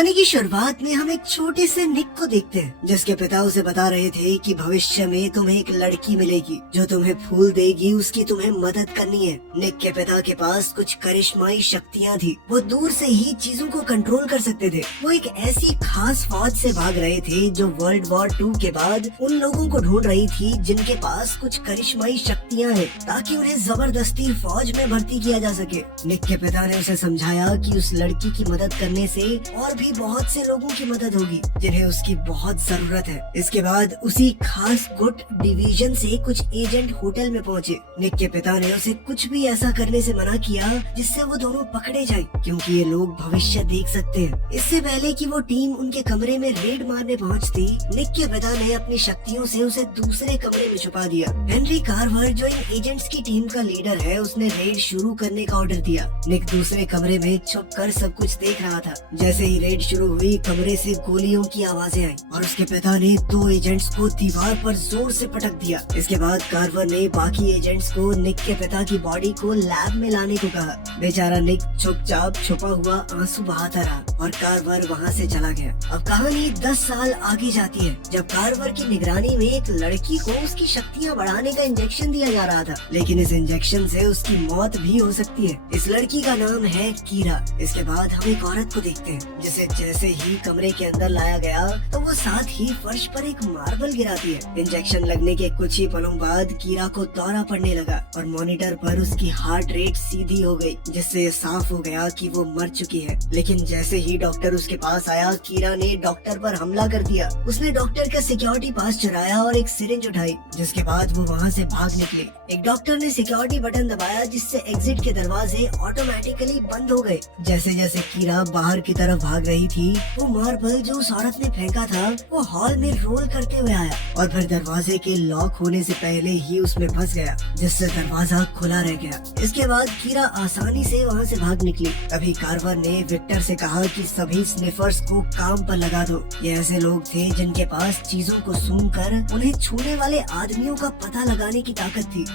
कहानी की शुरुआत में हम एक छोटे से निक को देखते हैं जिसके पिता उसे बता रहे थे कि भविष्य में तुम्हें एक लड़की मिलेगी जो तुम्हें फूल देगी, उसकी तुम्हें मदद करनी है। निक के पिता के पास कुछ करिश्माई शक्तियाँ थी, वो दूर से ही चीजों को कंट्रोल कर सकते थे। वो एक ऐसी खास फौज से भाग रहे थे जो वर्ल्ड वॉर 2 के बाद उन लोगों को ढूंढ रही थी जिनके पास कुछ करिश्माई शक्तियाँ हैं, ताकि उन्हें जबरदस्ती फौज में भर्ती किया जा सके। निक के पिता ने उसे समझाया कि उस लड़की की मदद करने से और भी बहुत से लोगों की मदद होगी जिन्हें उसकी बहुत जरूरत है। इसके बाद उसी खास गुट डिवीजन से कुछ एजेंट होटल में पहुंचे। निक के पिता ने उसे कुछ भी ऐसा करने से मना किया जिससे वो दोनों पकड़े जाएं, क्योंकि ये लोग भविष्य देख सकते हैं। इससे पहले कि वो टीम उनके कमरे में रेड मारने पहुंचती, निक के पिता ने अपनी शक्तियों से उसे दूसरे कमरे में छुपा दिया। हेनरी कार्वर जो इन एजेंट्स की टीम का लीडर है, उसने रेड शुरू करने का ऑर्डर दिया। निक दूसरे कमरे में छुप कर सब कुछ देख रहा था। जैसे ही रेड शुरू हुई, कमरे से गोलियों की आवाजें आई और उसके पिता ने 2 एजेंट्स को दीवार पर जोर से पटक दिया। इसके बाद कार्वर ने बाकी एजेंट्स को निक के पिता की बॉडी को लैब में लाने को कहा। बेचारा निक चुपचाप छुपा हुआ आंसू बहाता रहा और कार्वर वहाँ से चला गया। अब कहानी 10 साल आगे जाती है, जब कार्वर की निगरानी में एक लड़की को उसकी शक्तियाँ बढ़ाने का इंजेक्शन दिया जा रहा था, लेकिन इस इंजेक्शन से उसकी मौत भी हो सकती है। इस लड़की का नाम है कीरा। इसके बाद हम एक औरत को देखते हैं जिसे जैसे ही कमरे के अंदर लाया गया तो वो साथ ही फर्श पर एक मार्बल गिराती है। इंजेक्शन लगने के कुछ ही पलों बाद कीरा को दौरा पड़ने लगा और मॉनिटर पर उसकी हार्ट रेट सीधी हो गई, जिससे साफ हो गया कि वो मर चुकी है। लेकिन जैसे ही डॉक्टर उसके पास आया, कीरा ने डॉक्टर पर हमला कर दिया। उसने डॉक्टर का सिक्योरिटी पास चुराया और एक सिरिंज उठाई, जिसके बाद वो वहाँ से भाग निकली। एक डॉक्टर ने सिक्योरिटी बटन दबाया जिससे एग्जिट के दरवाजे ऑटोमेटिकली बंद हो गए। जैसे जैसे कीरा बाहर की तरफ भाग रही थी, वो मार्बल जो उस औरत ने फेंका था वो हॉल में रोल करते हुए आया और फिर दरवाजे के लॉक होने से पहले ही उसमें फंस गया, जिससे दरवाजा खुला रह गया। इसके बाद कीरा आसानी से वहाँ से भाग निकली। तभी कार्वर ने विक्टर से कहा कि सभी स्निफर्स को काम पर लगा दो। ये ऐसे लोग थे जिनके पास चीजों को सूंघकर उन्हें छूने वाले आदमियों का पता लगाने की ताकत थी।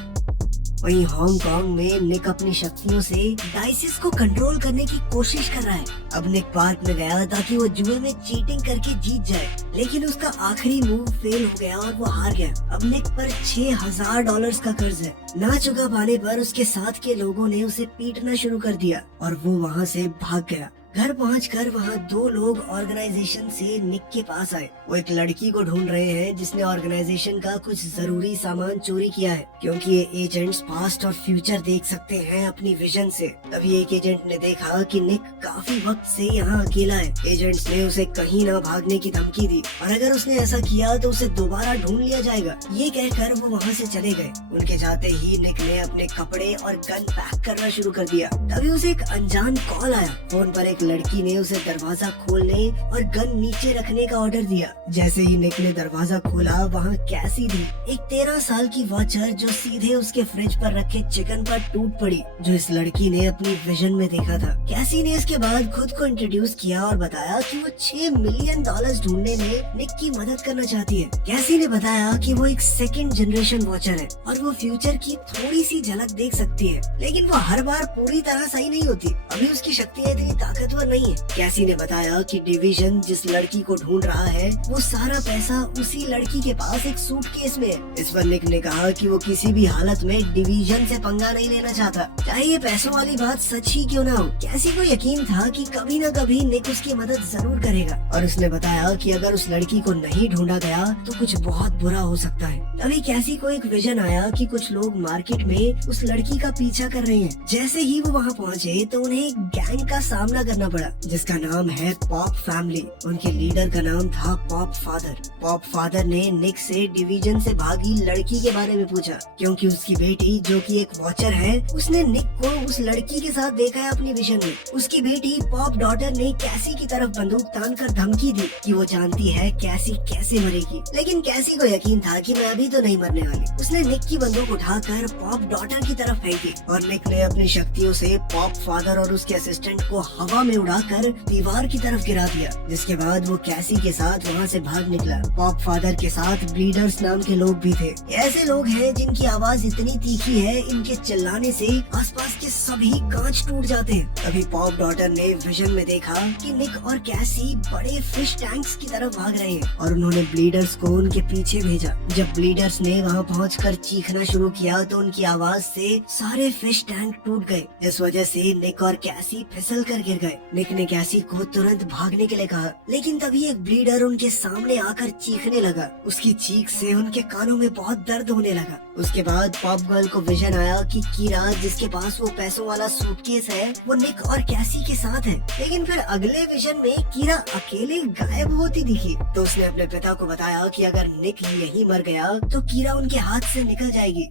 वहीं हांगकांग में निक अपनी शक्तियों से डाइसिस को कंट्रोल करने की कोशिश कर रहा है। अब निक पार्क में गया ताकि वो जुए में चीटिंग करके जीत जाए, लेकिन उसका आखिरी मूव फेल हो गया और वो हार गया। अब निक पर $6000 का कर्ज है। ना चुका पाने पर उसके साथ के लोगों ने उसे पीटना शुरू कर दिया और वो वहाँ से भाग गया। घर पहुंचकर वहाँ 2 लोग ऑर्गेनाइजेशन से निक के पास आए। वो एक लड़की को ढूंढ रहे हैं जिसने ऑर्गेनाइजेशन का कुछ जरूरी सामान चोरी किया है, क्योंकि ये एजेंट्स पास्ट और फ्यूचर देख सकते हैं अपनी विजन से। तभी एक एजेंट ने देखा कि निक काफी वक्त से यहाँ अकेला है। एजेंट्स ने उसे कहीं न भागने की धमकी दी और अगर उसने ऐसा किया तो उसे दोबारा ढूंढ लिया जाएगा। ये कहकर वो वहाँ से चले गए। उनके जाते ही निक ने अपने कपड़े और गन पैक करना शुरू कर दिया। तभी उसे एक अनजान कॉल आया। फोन पर एक लड़की ने उसे दरवाजा खोलने और गन नीचे रखने का ऑर्डर दिया। जैसे ही निक ने दरवाजा खोला, वहाँ कैसी थी, एक 13 साल की वॉचर जो सीधे उसके फ्रिज पर रखे चिकन पर टूट पड़ी, जो इस लड़की ने अपनी विजन में देखा था। कैसी ने इसके बाद खुद को इंट्रोड्यूस किया और बताया कि वो $6 मिलियन ढूंढने में निक की मदद करना चाहती है। कैसी ने बताया कि वो एक 2nd जनरेशन वॉचर है और वो फ्यूचर की थोड़ी सी झलक देख सकती है, लेकिन वो हर बार पूरी तरह सही नहीं होती। अभी उसकी शक्तियाँ इतनी ताकतवर नहीं है। कैसी ने बताया कि डिवीजन जिस लड़की को ढूंढ रहा है वो सारा पैसा उसी लड़की के पास एक सूटकेस में है। इस पर निक ने कहा कि वो किसी भी हालत में डिवीजन से पंगा नहीं लेना चाहता, चाहे ये पैसों वाली बात सच ही क्यों ना हो। कैसी को यकीन था कि कभी न कभी निक उसकी मदद जरूर करेगा और उसने बताया कि अगर उस लड़की को नहीं ढूंढा गया तो कुछ बहुत बुरा हो सकता है। तभी कैसी को एक विजन आया कि कुछ लोग मार्केट में उस लड़की का पीछा कर रहे हैं। जैसे ही वो वहाँ पहुँचे तो उन्हें एक गैंग का सामना करना पड़ा जिसका नाम है पॉप फैमिली। उनके लीडर का नाम था पॉप फादर। पॉप फादर ने निक से डिवीजन से भागी लड़की के बारे में पूछा, क्योंकि उसकी बेटी जो कि एक वॉचर है, उसने निक को उस लड़की के साथ देखा है अपनी विजन में। उसकी बेटी पॉप डॉटर ने कैसी की तरफ बंदूक तानकर धमकी दी कि वो जानती है कैसी कैसे मरेगी, लेकिन कैसी को यकीन था कि मैं अभी तो नहीं मरने वाली। उसने निक की बंदूक उठाकर पॉप डॉटर की तरफ फेंकी और निक ने अपनी शक्तियों से पॉप फादर और उसके असिस्टेंट को हवा में में उड़ाकर दीवार की तरफ गिरा दिया, जिसके बाद वो कैसी के साथ वहाँ से भाग निकला। पॉप फादर के साथ ब्लीडर्स नाम के लोग भी थे। ऐसे लोग हैं जिनकी आवाज इतनी तीखी है, इनके चिल्लाने से आसपास के सभी कांच टूट जाते हैं। तभी पॉप डॉटर ने विजन में देखा कि निक और कैसी बड़े फिश टैंक्स की तरफ भाग रहे हैं और उन्होंने ब्लीडर्स को उनके पीछे भेजा। जब ब्लीडर्स ने वहाँ पहुंचकर चीखना शुरू किया तो उनकी आवाज से सारे फिश टैंक टूट गए। इस वजह से निक और कैसी फिसल कर गिर गए। निक ने कैसी को तुरंत भागने के लिए कहा, लेकिन तभी एक ब्लीडर उनके सामने आकर चीखने लगा। उसकी चीख से उनके कानों में बहुत दर्द होने लगा। उसके बाद पॉप गर्ल को विजन आया कि कीरा, जिसके पास वो पैसों वाला सूटकेस है, वो निक और कैसी के साथ है। लेकिन फिर अगले विजन में कीरा अकेले गायब होती दिखी। तो उसने अपने पिता को बताया कि अगर निक यहीं मर गया तो कीरा उनके हाथ से निकल जाएगी।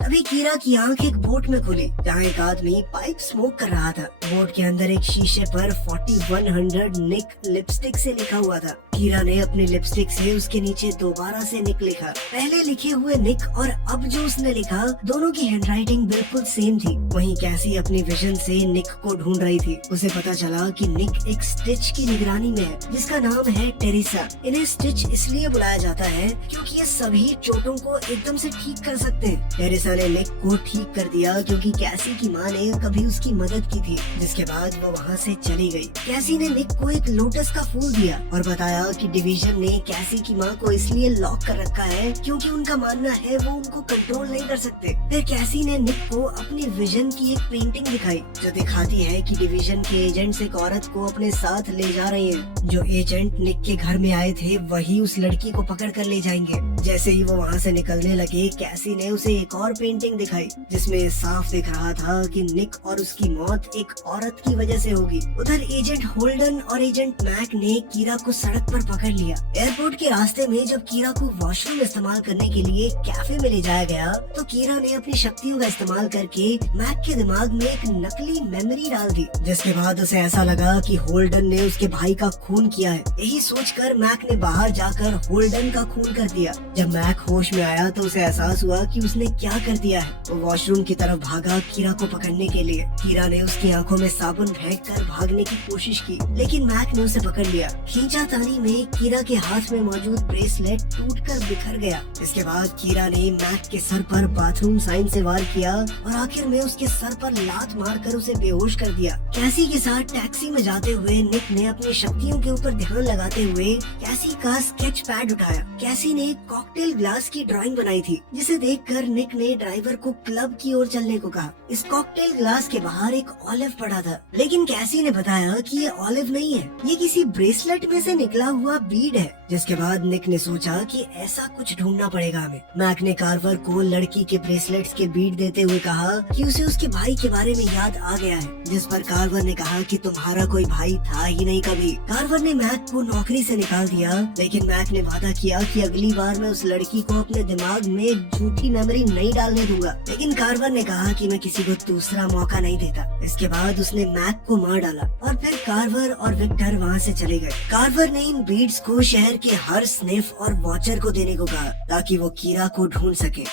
तभी कीरा की आंख एक बोट में खुली जहाँ एक आदमी पाइप स्मोक कर रहा था। बोट के अंदर एक शीशे पर 4100 निक लिपस्टिक से लिखा हुआ था। कीरा ने अपनी लिपस्टिक से उसके नीचे दोबारा से निक लिखा। पहले लिखे हुए निक और अब जो उसने लिखा, दोनों की हैंडराइटिंग बिल्कुल सेम थी। वहीं कैसी अपनी विजन से निक को ढूंढ रही थी। उसे पता चला कि निक एक स्टिच की निगरानी में है जिसका नाम है टेरेसा। इन्हें स्टिच इसलिए बुलाया जाता है क्योंकि ये सभी चोटों को एकदम से ठीक कर सकते हैं। टेरेसा ने निक को ठीक कर दिया क्योंकि कैसी की माँ ने कभी उसकी मदद की थी, जिसके बाद वो वहाँ से चली गई। कैसी ने निक को एक लोटस का फूल दिया और बताया कि डिवीजन ने कैसी की माँ को इसलिए लॉक कर रखा है क्योंकि उनका मानना है वो उनको कंट्रोल नहीं कर सकते। फिर कैसी ने निक को अपनी विजन की एक पेंटिंग दिखाई जो दिखाती है कि डिवीजन के एजेंट्स एक औरत को अपने साथ ले जा रहे हैं। जो एजेंट निक के घर में आए थे वही उस लड़की को पकड़ कर ले जाएंगे। जैसे ही वो वहाँ से निकलने लगे, कैसी ने उसे एक और पेंटिंग दिखाई जिसमें साफ दिख रहा था कि निक और उसकी मौत एक औरत की वजह से होगी। उधर एजेंट होल्डन और एजेंट मैक ने कीरा को सड़क पर पकड़ लिया। एयरपोर्ट के रास्ते में जब कीरा को वॉशरूम इस्तेमाल करने के लिए कैफे में ले जाया गया तो कीरा ने अपनी शक्तियों का इस्तेमाल करके मैक के दिमाग में एक नकली मेमोरी डाल दी, जिसके बाद उसे ऐसा लगा कि होल्डन ने उसके भाई का खून किया है। यही सोचकर मैक ने बाहर जाकर होल्डन का खून कर दिया। जब मैक होश में आया तो उसे एहसास हुआ कि उसने क्या कर दिया है। वो वॉशरूम की तरफ भागा कीरा को पकड़ने के लिए। कीरा ने उसकी आंखों में साबुन फेंक कर भागने की कोशिश की, लेकिन मैक ने उसे पकड़ लिया। खींचातानी में कीरा के हाथ में मौजूद ब्रेसलेट टूटकर बिखर गया। इसके बाद कीरा ने मैक के सर पर बाथरूम साइन से वार किया और आखिर में उसके सर पर लात मारकर उसे बेहोश कर दिया। कैसी के साथ टैक्सी में जाते हुए निक ने अपनी शक्तियों के ऊपर ध्यान लगाते हुए कैसी का स्केच पैड उठाया। कैसी ने एक कॉकटेल ग्लास की ड्राइंग बनाई थी जिसे देखकर निक ने ड्राइवर को क्लब की ओर चलने को कहा। इस कॉकटेल ग्लास के बाहर एक ऑलिव पड़ा था, लेकिन कैसी ने बताया कि ये ऑलिव नहीं है, ये किसी ब्रेसलेट में से निकला हुआ बीड है। जिसके बाद निक ने सोचा कि ऐसा कुछ ढूंढना पड़ेगा हमें। मैक ने कार्वर को लड़की के ब्रेसलेट्स के बीड देते हुए कहा कि उसे उसके भाई के बारे में याद आ गया है, जिस पर कार्वर ने कहा कि तुम्हारा कोई भाई था ही नहीं कभी। कार्वर ने मैक को नौकरी से निकाल दिया, लेकिन मैक ने वादा किया कि अगली बार मैं उस लड़की को अपने दिमाग में एक झूठी मेमोरी नहीं डालने दूंगा। लेकिन कार्वर ने कहा कि मैं किसी को दूसरा मौका नहीं देता। इसके बाद उसने मैक को मार डाला और फिर कार्वर और विक्टर वहाँ से चले गए। कार्वर ने इन बीड्स को शहर के हर स्निफ और वॉचर को देने को कहा ताकि वो कीरा को ढूंढ सके।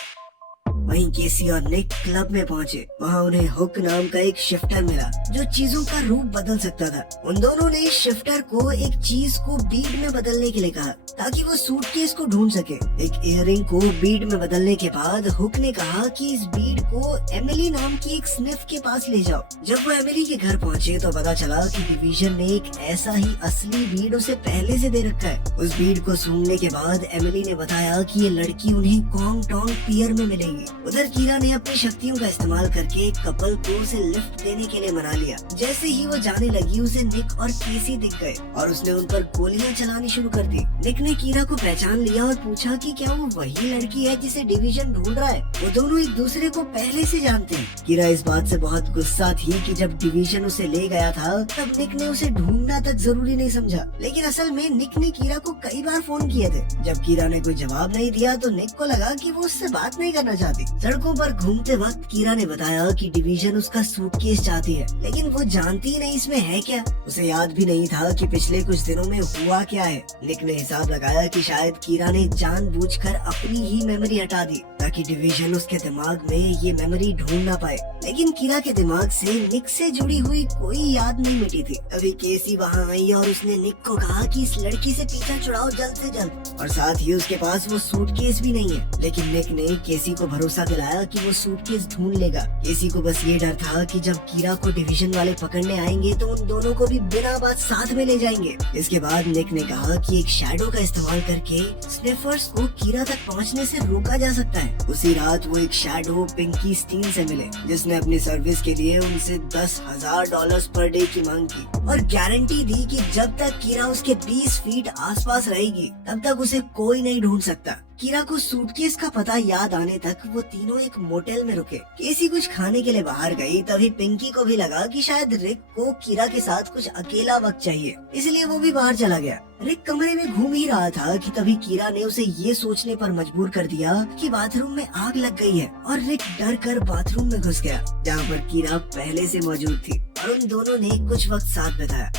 वहीं केसी और निक क्लब में पहुंचे। वहाँ उन्हें हुक नाम का एक शिफ्टर मिला जो चीजों का रूप बदल सकता था। उन दोनों ने शिफ्टर को एक चीज को बीड में बदलने के लिए कहा ताकि वो सूटकेस को ढूंढ सके। एक इयररिंग को बीड में बदलने के बाद हुक ने कहा कि इस बीड को एमिली नाम की एक स्निफ के पास ले जाओ। जब वो एमिली के घर पहुँचे तो पता चला कि डिवीजन ने एक ऐसा ही असली बीड उसे पहले से दे रखा है। उस बीड को सूंघने के बाद एमिली ने बताया कि ये लड़की उन्हें कॉन्ग टोंग पियर में मिलेगी। उधर कीरा ने अपनी शक्तियों का इस्तेमाल करके कपल को उसे लिफ्ट देने के लिए मना लिया। जैसे ही वो जाने लगी उसे निक और केसी दिख गए और उसने उन पर गोलियां चलानी शुरू कर दी। निक ने कीरा को पहचान लिया और पूछा कि क्या वो वही लड़की है जिसे डिवीजन ढूंढ रहा है। वो दोनों एक दूसरे को पहले से जानते हैं। कीरा इस बात से बहुत गुस्सा थी कि जब डिवीजन उसे ले गया था तब निक ने उसे ढूंढना तक जरूरी नहीं समझा, लेकिन असल में निक ने कीरा को कई बार फोन किए थे। जब कीरा ने कोई जवाब नहीं दिया तो निक को लगा कि वो उससे बात नहीं करना चाहती। सड़कों पर घूमते वक्त कीरा ने बताया कि डिवीजन उसका सूटकेस चाहती है, लेकिन वो जानती ही नहीं इसमें है क्या। उसे याद भी नहीं था कि पिछले कुछ दिनों में हुआ क्या है। निक ने हिसाब लगाया कि शायद कीरा ने जानबूझकर अपनी ही मेमोरी हटा दी ताकि डिवीजन उसके दिमाग में ये मेमोरी ढूंढ ना पाए। लेकिन कीरा के दिमाग से निक से जुड़ी हुई कोई याद नहीं मिटी थी। अभी केसी वहाँ आई और उसने निक को कहा कि इस लड़की से पीछा छुड़ाओ जल्द से जल्द, और साथ ही उसके पास वो सूटकेस भी नहीं है। लेकिन निक ने केसी को भरोसा दिलाया कि वो सूटकेस ढूंढ लेगा। केसी को बस ये डर था कि जब कीरा को डिवीजन वाले पकड़ने आएंगे तो उन दोनों को भी बिना बात साथ में ले जाएंगे। इसके बाद निक ने कहा कि एक शैडो का इस्तेमाल करके स्निफर्स को कीरा तक पहुंचने से रोका जा सकता है। उसी रात वो एक शैडो पिंकी स्टीन से मिले, जिसने अपनी सर्विस के लिए उनसे $10,000 पर डे की मांग की और गारंटी दी कि जब तक कीरा उसके 20 फीट आसपास रहेगी तब तक उसे कोई नहीं ढूंढ सकता। कीरा को सूटकेस का पता याद आने तक वो तीनों एक मोटेल में रुके। केसी कुछ खाने के लिए बाहर गई, तभी पिंकी को भी लगा कि शायद रिक को कीरा के साथ कुछ अकेला वक्त चाहिए, इसलिए वो भी बाहर चला गया। रिक कमरे में घूम ही रहा था कि तभी कीरा ने उसे ये सोचने पर मजबूर कर दिया कि बाथरूम में आग लग गई है, और रिक डर कर बाथरूम में घुस गया जहाँ पर कीरा पहले से मौजूद थी, और उन दोनों ने कुछ वक्त साथ बिताया।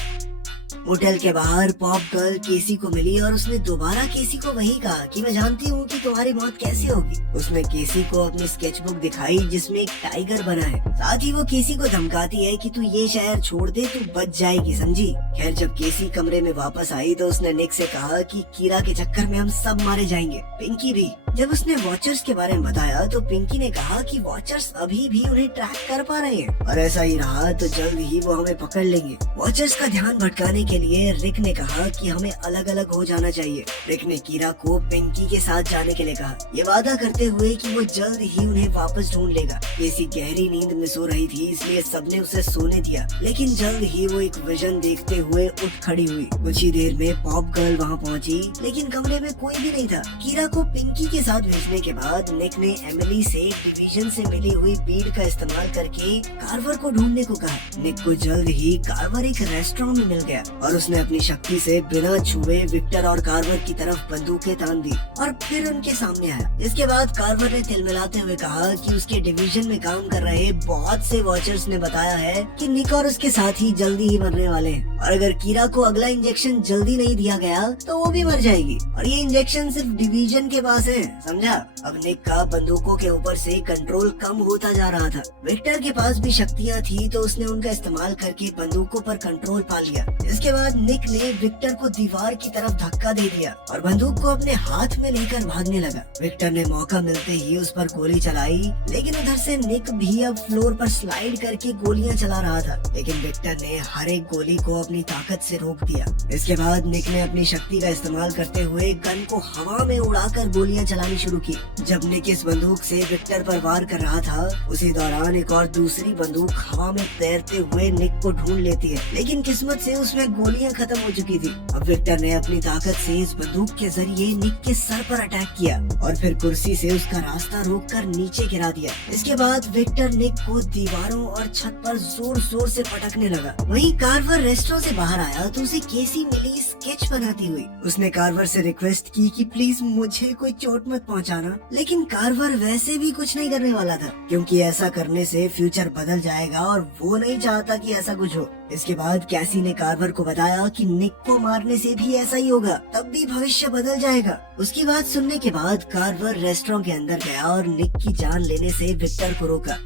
होटल के बाहर पॉप गर्ल केसी को मिली और उसने दोबारा केसी को वही कहा कि मैं जानती हूँ कि तुम्हारी मौत कैसे होगी। उसने केसी को अपनी स्केचबुक दिखाई जिसमें एक टाइगर बना है। साथ ही वो केसी को धमकाती है कि तू ये शहर छोड़ दे, तू बच जाएगी, समझी। खैर जब केसी कमरे में वापस आई तो उसने निक से कहा कि कीरा के चक्कर में हम सब मारे जाएंगे, पिंकी भी। जब उसने वॉचर्स के बारे में बताया तो पिंकी ने कहा कि वॉचर्स अभी भी उन्हें ट्रैक कर पा रहे हैं, और ऐसा ही रहा तो जल्द ही वो हमें पकड़ लेंगे। वॉचर्स का ध्यान भटकाने के लिए रिक ने कहा कि हमें अलग अलग हो जाना चाहिए। रिक ने कीरा को पिंकी के साथ जाने के लिए कहा, ये वादा करते हुए कि वो जल्द ही उन्हें वापस ढूंढ लेगा। केसी गहरी नींद में सो रही थी, इसलिए सबने उसे सोने दिया। लेकिन जल्द ही वो एक विजन देखते हुए उठ खड़ी हुई। कुछ ही देर में पॉप गर्ल वहाँ पहुँची, लेकिन कमरे में कोई भी नहीं था। कीरा को पिंकी के साथ भेजने के बाद निक ने एमिली से डिवीजन से मिली हुई पीड का इस्तेमाल करके कार्वर को ढूंढने को कहा। निक को जल्द ही कार्वर एक रेस्टोरेंट में मिल गया और उसने अपनी शक्ति से बिना छुए विक्टर और कार्वर की तरफ बंदूकें तान दी और फिर उनके सामने आया। इसके बाद कार्वर ने तिलमिलाते हुए कहा कि उसके डिवीजन में काम कर रहे बहुत से वॉचर्स ने बताया है कि निक और उसके साथी जल्दी ही मरने वाले हैं, और अगर कीरा को अगला इंजेक्शन जल्दी नहीं दिया गया तो वो भी मर जाएगी, और ये इंजेक्शन सिर्फ डिवीजन के पास है, समझा। अब निक का बंदूकों के ऊपर से कंट्रोल कम होता जा रहा था। विक्टर के पास भी शक्तियाँ थी तो उसने उनका इस्तेमाल करके बंदूकों पर कंट्रोल पा लिया। इसके बाद निक ने विक्टर को दीवार की तरफ धक्का दे दिया और बंदूक को अपने हाथ में लेकर भागने लगा। विक्टर ने मौका मिलते ही उस पर गोली चलाई, लेकिन उधर से निक भी अब फ्लोर पर स्लाइड करके गोलियां चला रहा था, लेकिन विक्टर ने हर एक गोली को अपनी ताकत से रोक दिया। इसके बाद निक ने अपनी शक्ति का इस्तेमाल करते हुए गन को हवा में उड़ाकर गोलियां चलानी शुरू की। जब निक इस बंदूक से विक्टर पर वार कर रहा था, उसी दौरान एक और दूसरी बंदूक हवा में तैरते हुए निक को ढूंढ लेती है, लेकिन किस्मत से उसमें गोलियां खत्म हो चुकी थी। अब विक्टर ने अपनी ताकत से इस बंदूक के जरिए निक के सर पर अटैक किया और फिर कुर्सी से उसका रास्ता रोककर नीचे गिरा दिया। इसके बाद विक्टर निक को दीवारों और छत पर जोर जोर से पटकने लगा। वहीं कार्वर रेस्टोरेंट से बाहर आया तो उसे केसी मिली स्केच बनाती हुई। उसने कार्वर से रिक्वेस्ट की कि प्लीज मुझे कोई चोट मत पहुंचाना, लेकिन कार्वर वैसे भी कुछ नहीं करने वाला था, क्योंकि ऐसा करने से फ्यूचर बदल जाएगा और वो नहीं चाहता कि ऐसा कुछ हो। इसके बाद कैसी ने कार्वर को बताया कि निक को मारने से भी ऐसा ही होगा, तब भी भविष्य बदल जाएगा। उसकी बात सुनने के बाद कार्वर रेस्टोरेंट के अंदर गया और निक की जान लेने से विक्टर को रोका।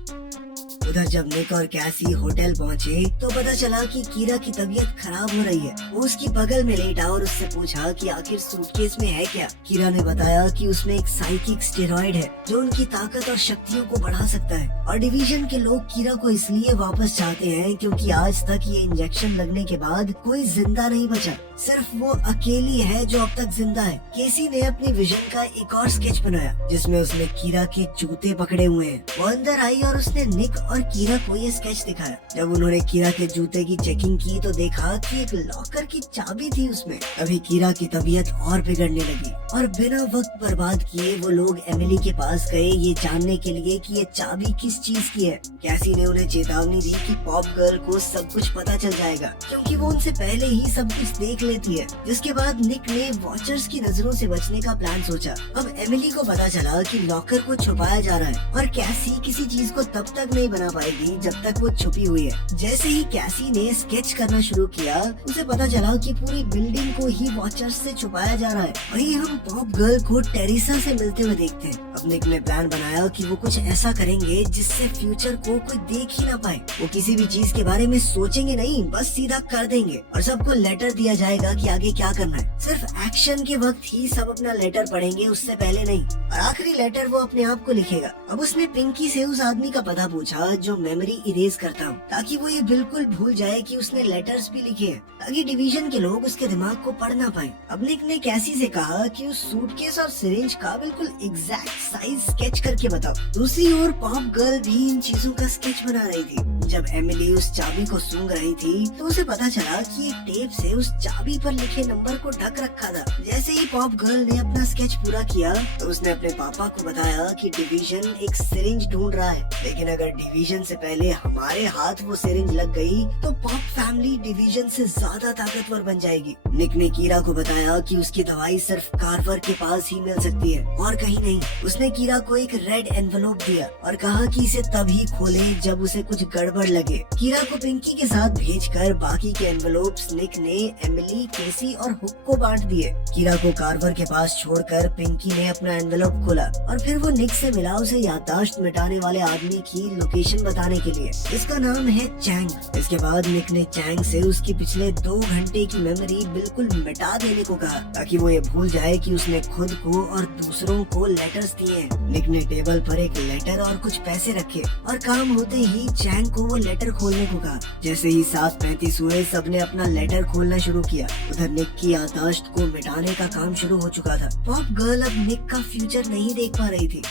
उधर जब निक और कैसी होटल पहुँचे तो पता चला कि कीरा की तबीयत खराब हो रही है। वो उसकी बगल में लेटा और उससे पूछा कि आखिर सूटकेस में है क्या। कीरा ने बताया कि उसमें एक साइकिक स्टेरॉइड है जो उनकी ताकत और शक्तियों को बढ़ा सकता है, और डिवीजन के लोग कीरा को इसलिए वापस चाहते हैं क्योंकि आज तक ये इंजेक्शन लगने के बाद कोई जिंदा नहीं बचा, सिर्फ वो अकेली है जो अब तक जिंदा है। केसी ने अपनी विजन का एक और स्केच बनाया जिसमें उसने कीरा के जूते पकड़े हुए हैं। वो अंदर आई और उसने निक और कीरा को ये स्केच दिखाया। जब उन्होंने कीरा के जूते की चेकिंग की तो देखा कि एक लॉकर की चाबी थी उसमें। अभी कीरा की तबीयत और बिगड़ने लगी और बिना वक्त बर्बाद किए वो लोग एमिली के पास गए ये जानने के लिए कि ये चाबी किस चीज की है। कैसी ने उन्हें चेतावनी दी कि पॉप गर्ल को सब कुछ पता चल जाएगा क्योंकि वो उनसे पहले ही सब कुछ देख लेती है। जिसके बाद निक ने वॉचर्स की नजरों से बचने का प्लान सोचा। अब एमिली को पता चला कि लॉकर को छुपाया जा रहा है और कैसी किसी चीज को तब तक नहीं बना पाएगी जब तक वो छुपी हुई है। जैसे ही कैसी ने स्केच करना शुरू किया उसे पता चला कि पूरी बिल्डिंग को ही वॉचर्स से छुपाया जा रहा है। वहीं हम पॉप गर्ल को टेरिसा से मिलते हुए देखते हैं। अब निक ने प्लान बनाया कि वो कुछ ऐसा करेंगे जिससे फ्यूचर को कोई देख ही ना पाए। वो किसी भी चीज के बारे में सोचेंगे नहीं, बस सीधा कर देंगे और सबको लेटर दिया जाएगा कि आगे क्या करना है। सिर्फ एक्शन के वक्त ही सब अपना लेटर पढ़ेंगे, उससे पहले नहीं। और आखिरी लेटर वो अपने आप को लिखेगा। अब उसने पिंकी से उस आदमी का पता पूछा जो मेमोरी इरेज करता हो, ताकि वो ये बिल्कुल भूल जाए कि उसने लेटर्स भी लिखे हैं, ताकि डिवीजन के लोग उसके दिमाग को पढ़ ना पाए। अब निक ने कैसी से कहा कि उस सूटकेस और सिरिंज का बिल्कुल एग्जैक्ट साइज स्केच करके बताओ। दूसरी ओर पॉप गर्ल भी इन चीजों का स्केच बना रही थी। जब एमिली उस चाबी को सूंघ रही थी तो उसे पता चला कि एक टेप से उस चाबी पर लिखे नंबर को ढक रखा था। जैसे ही पॉप गर्ल ने अपना स्केच पूरा किया तो उसने अपने पापा को बताया कि डिवीजन एक सिरिंज ढूंढ रहा है, लेकिन अगर डिवीजन से पहले हमारे हाथ वो सिरिंज लग गई तो पॉप फैमिली डिवीजन से ज्यादा ताकतवर बन जाएगी। निक ने कीरा को बताया कि उसकी दवाई सिर्फ कार्वर के पास ही मिल सकती है और कहीं नहीं। उसने कीरा को एक रेड एनवेलोप दिया और कहा कि इसे तभी खोले जब उसे कुछ गड़बड़ लगे। कीरा को पिंकी के साथ भेजकर बाकी के एनवेलोप्स निक ने एमिली, केसी और हुक को बांट दिए। कीरा को कार्वर के पास छोड़कर पिंकी ने अपना एनवेलोप खोला और फिर वो निक से मिला, उसे याददाश्त मिटाने वाले आदमी की लोकेशन बताने के लिए। इसका नाम है चैंग। इसके बाद निक ने चैंग से उसकी पिछले 2 घंटे की मेमोरी बिल्कुल मिटा देने को कहा, ताकि वो ये भूल जाए कि उसने खुद को और दूसरों को लेटर्स दिए हैं। निक ने टेबल पर एक लेटर और कुछ पैसे रखे और काम होते ही चैंग को वो लेटर खोलने को कहा। जैसे ही 7:35 हुए सबने अपना लेटर खोलना शुरू किया। उधर निक की याददाश्त को मिटाने का काम शुरू हो चुका था। पॉप गर्ल अब निक का फ्यूचर नहीं देख पा रही थी।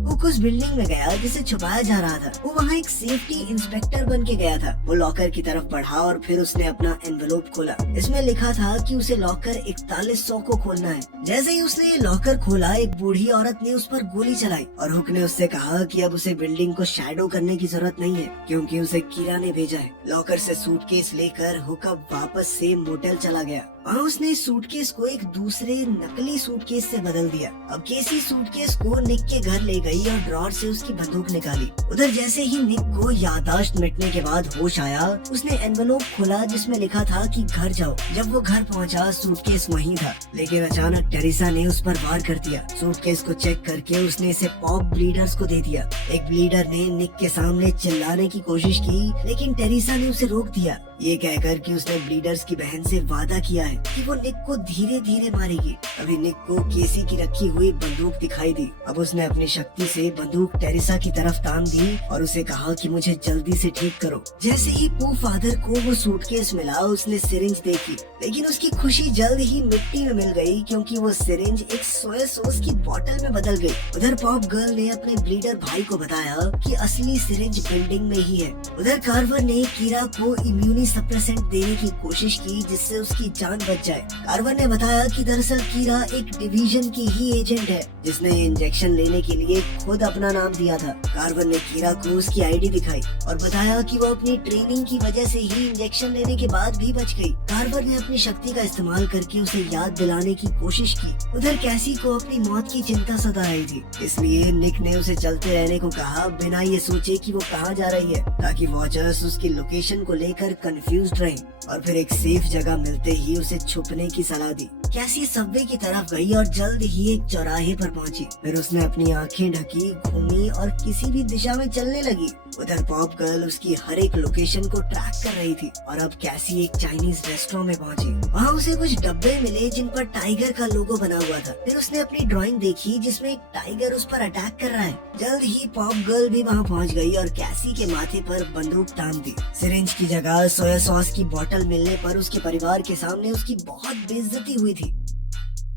वो उस बिल्डिंग में गया जिसे छुपाया जा रहा था। वो वहाँ एक सेफ्टी इंस्पेक्टर बन के गया था। वो लॉकर की तरफ बढ़ा और फिर उसने अपना एनवेलोप खोला। इसमें लिखा था कि उसे लॉकर 4100 को खोलना है। जैसे ही उसने ये लॉकर खोला, एक बूढ़ी औरत ने उस पर गोली चलाई और हुक ने उससे कहा कि अब उसे बिल्डिंग को शैडो करने की जरूरत नहीं है, क्योंकि उसे कीरा ने भेजा है। लॉकर से सूटकेस लेकर हुक अब वापस से मोटेल चला गया। वहाँ उसने सूटकेस को एक दूसरे नकली सूटकेस से बदल दिया। अब केसी सूटकेस को निक के घर ले गई और ड्रॉर से उसकी बंदूक निकाली। उधर जैसे ही निक को याददाश्त मिटने के बाद होश आया, उसने एनवेलोप खोला जिसमें लिखा था कि घर जाओ। जब वो घर पहुंचा, सूटकेस वहीं था, लेकिन अचानक टेरिसा ने उस पर वार कर दिया। सूटकेस को चेक करके उसने इसे पॉप ब्लीडर्स को दे दिया। एक ब्लीडर ने निक के सामने चिल्लाने की कोशिश की, लेकिन टेरिसा ने उसे रोक दिया, ये कहकर कि उसने ब्लीडर्स की बहन से वादा किया है कि वो निक को धीरे धीरे मारेगी। अभी निक को केसी की रखी हुई बंदूक दिखाई दी। अब उसने अपनी शक्ति से बंदूक टेरिसा की तरफ तान दी और उसे कहा कि मुझे जल्दी से ठीक करो। जैसे ही पू फादर को वो सूटकेस मिला, उसने सिरिंज देखी, लेकिन उसकी खुशी जल्द ही मिट्टी में मिल गई, क्योंकि वो सिरिंज एक सोया सॉस की बोतल में बदल गई। उधर पॉप गर्ल ने अपने ब्लीडर भाई को बताया कि असली सिरिंज बिल्डिंग में ही है। उधर कार्वर ने कीरा को इम्यूनी सप्रेसेंट देने की कोशिश की जिससे उसकी जान बच जाए। कार्वर ने बताया कि दरअसल कीरा एक डिवीजन की ही एजेंट है जिसने इंजेक्शन लेने के लिए खुद अपना नाम दिया था। कार्वर ने कीरा को उसकी आईडी दिखाई और बताया कि वो अपनी ट्रेनिंग की वजह से ही इंजेक्शन लेने के बाद भी बच गई। कार्वर ने अपनी शक्ति का इस्तेमाल करके उसे याद दिलाने की कोशिश की। उधर कैसी को अपनी मौत की चिंता सता रही थी, इसलिए निक ने उसे चलते रहने को कहा, बिना ये सोचे कि वो कहाँ जा रही है, ताकि वॉचर्स उसकी लोकेशन को लेकर कंफ्यूज रहे। और फिर एक सेफ जगह मिलते ही उसे छुपने की सलाह दी। कैसी सबवे की तरफ गई और जल्द ही एक चौराहे पर पहुंची। फिर उसने अपनी आंखें ढकी, घूमी और किसी भी दिशा में चलने लगी। उधर पॉप गर्ल उसकी हर एक लोकेशन को ट्रैक कर रही थी। और अब कैसी एक चाइनीज रेस्टोरेंट में पहुंची। वहाँ उसे कुछ डब्बे मिले जिन पर टाइगर का लोगो बना हुआ था। फिर उसने अपनी ड्राइंग देखी जिसमें एक टाइगर उस पर अटैक कर रहा है। जल्द ही पॉप गर्ल भी वहाँ पहुँच गई और कैसी के माथे पर बंदूक तान दी। सिरिंज की जगह सोया सॉस की बोतल मिलने पर उसके परिवार के सामने उसकी बहुत बेइज्जती हुई थी।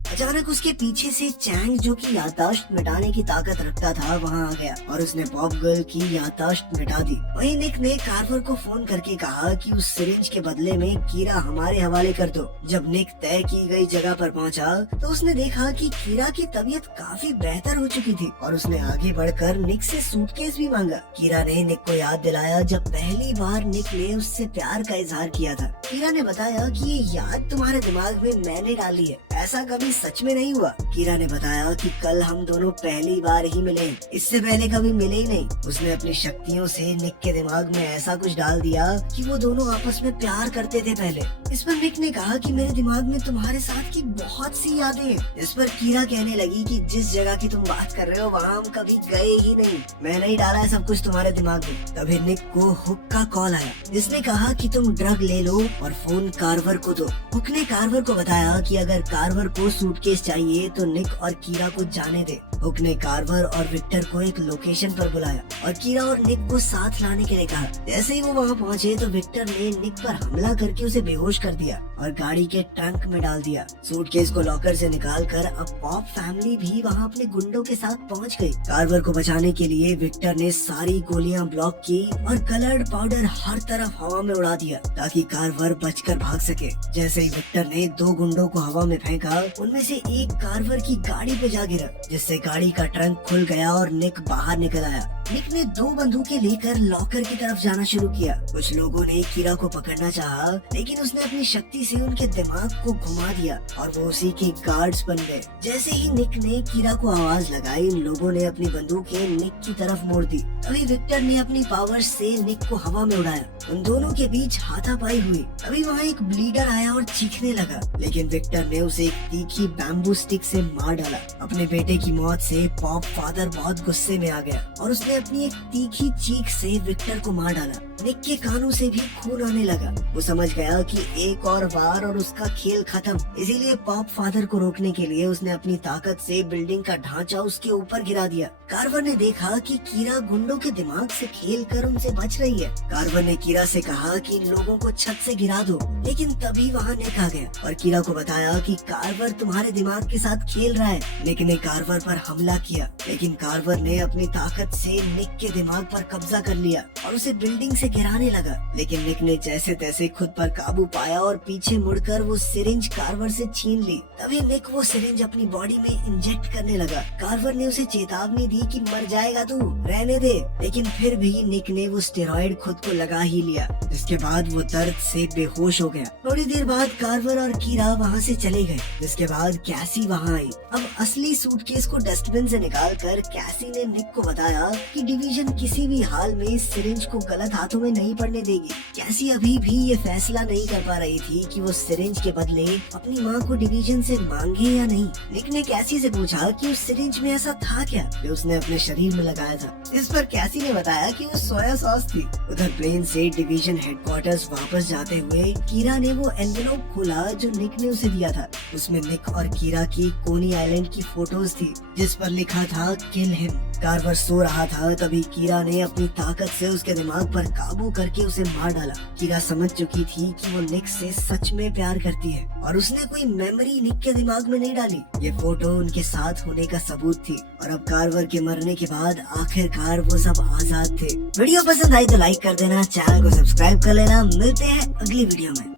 अचानक उसके पीछे से चैंग, जो कि याददाश्त मिटाने की ताकत रखता था, वहाँ आ गया और उसने पॉप गर्ल की याददाश्त मिटा दी। वहीं निक ने कार्वर को फोन करके कहा कि उस सिरिंज के बदले में कीरा हमारे हवाले कर दो। जब निक तय की गई जगह पर पहुंचा तो उसने देखा कि कीरा की तबीयत काफी बेहतर हो चुकी थी और उसने आगे बढ़कर निक से सूटकेस भी मांगा। कीरा ने निक को याद दिलाया जब पहली बार निक ने उससे प्यार का इजहार किया था। कीरा ने बताया कि ये याद तुम्हारे दिमाग में मैंने डाली है, ऐसा कभी सच में नहीं हुआ? कीरा ने बताया कि कल हम दोनों पहली बार ही मिले, इससे पहले कभी मिले ही नहीं। उसने अपनी शक्तियों से निक के दिमाग में ऐसा कुछ डाल दिया कि वो दोनों आपस में प्यार करते थे पहले। इस पर निक ने कहा कि मेरे दिमाग में तुम्हारे साथ की बहुत सी यादें हैं। इस पर कीरा कहने लगी कि जिस जगह की तुम बात कर रहे हो वहाँ हम कभी गए ही नहीं, मैंने ही डाला है सब कुछ तुम्हारे दिमाग में। तभी निक को हुक का कॉल आया, जिसने कहा कि तुम ड्रग ले लो और फोन कार्वर को दो। हुक ने कार्वर को बताया कि अगर कार्वर को सूटकेस चाहिए तो निक और कीरा को जाने दे। हुक ने कार्वर और विक्टर को एक लोकेशन पर बुलाया और कीरा और निक को साथ लाने के लिए कहा। जैसे ही वो वहाँ पहुँचे तो विक्टर ने निक पर हमला करके उसे बेहोश कर दिया और गाड़ी के ट्रंक में डाल दिया। सूटकेस को लॉकर से निकालकर अब पॉप फैमिली भी वहाँ अपने गुंडों के साथ पहुँच गई। कार्वर को बचाने के लिए विक्टर ने सारी गोलियां ब्लॉक की और कलर्ड पाउडर हर तरफ हवा में उड़ा दिया ताकि कार्वर बचकर भाग सके। जैसे ही विक्टर ने 2 गुंडों को हवा में फेंका, उनमें से एक कार्वर की गाड़ी पे जा गिरा, जिससे गाड़ी का ट्रंक खुल गया और निक बाहर निकल आया। निक ने 2 बंदूकें लेकर लॉकर की तरफ जाना शुरू किया। कुछ लोगों ने कीरा को पकड़ना चाहा, लेकिन उसने अपनी शक्ति से उनके दिमाग को घुमा दिया और वो उसी के गार्ड्स बन गए। जैसे ही निक ने कीरा को आवाज लगाई, इन लोगों ने अपनी बंदूकें निक की तरफ मोड़ दी। तभी विक्टर ने अपनी पावर से निक को हवा में उड़ाया। उन दोनों के बीच हाथापाई हुई। अभी वहाँ एक ब्लीडर आया और चीखने लगा, लेकिन विक्टर ने उसे एक तीखी बैम्बू स्टिक से मार डाला। अपने बेटे की मौत से पॉप फादर बहुत गुस्से में आ गया और उसने अपनी एक तीखी चीख से विक्टर को मार डाला। निक के कानों से भी खून आने लगा। वो समझ गया कि एक और वार और उसका खेल खत्म। इसीलिए पॉप फादर को रोकने के लिए उसने अपनी ताकत से बिल्डिंग का ढांचा उसके ऊपर गिरा दिया। कार्वर ने देखा कि कीरा गुंडों के दिमाग से खेलकर उनसे बच रही है। कार्वर ने कीरा से कहा कि इन लोगों को छत से गिरा दो, लेकिन तभी वहाँ निक आ गया और कीरा को बताया कि कार्वर तुम्हारे दिमाग के साथ खेल रहा है। निक ने कार्वर पर हमला किया, लेकिन कार्वर ने अपनी ताकत से निक के दिमाग पर कब्जा कर लिया और उसे बिल्डिंग से गिराने लगा। लेकिन निक ने जैसे तैसे खुद पर काबू पाया और पीछे मुड़कर वो सिरिंज कार्वर से छीन ली। तभी निक वो सिरिंज अपनी बॉडी में इंजेक्ट करने लगा। कार्वर ने उसे चेतावनी दी कि मर जाएगा तू, रहने दे, लेकिन फिर भी निक ने वो स्टेरॉइड खुद को लगा ही लिया, जिसके बाद वो दर्द से बेहोश हो गया। थोड़ी देर बाद कार्वर और कीरा वहाँ से चले गए, जिसके बाद कैसी वहाँ आई। अब असली सूटकेस को डस्टबिन से निकालकर कैसी ने निक को बताया कि डिवीजन किसी भी हाल में इस सिरिंज को गलत हाथों में नहीं पड़ने देगी। कैसी अभी भी ये फैसला नहीं कर पा रही थी कि वो सिरिंज के बदले अपनी माँ को डिवीजन से मांगे या नहीं। निक ने कैसी से पूछा कि उस सिरिंज में ऐसा था क्या जो उसने अपने शरीर में लगाया था। इस पर कैसी ने बताया कि वो सोया सॉस थी। उधर प्लेन से डिवीजन हेडक्वार्टर्स वापस जाते हुए कीरा ने वो एनवेलप खोला जो निक ने उसे दिया था। उसमें निक और कीरा की कोनी आइलैंड की फोटोज थी, जिस पर लिखा था किल हिम। कार्वर सो रहा था, तभी कीरा ने अपनी ताकत से उसके दिमाग पर काबू करके उसे मार डाला। कीरा समझ चुकी थी कि वो निक से सच में प्यार करती है और उसने कोई मेमोरी निक के दिमाग में नहीं डाली। ये फोटो उनके साथ होने का सबूत थी और अब कार्वर के मरने के बाद आखिरकार वो सब आजाद थे। वीडियो पसंद आई तो लाइक कर देना, चैनल को सब्सक्राइब कर लेना। मिलते हैं अगली वीडियो में।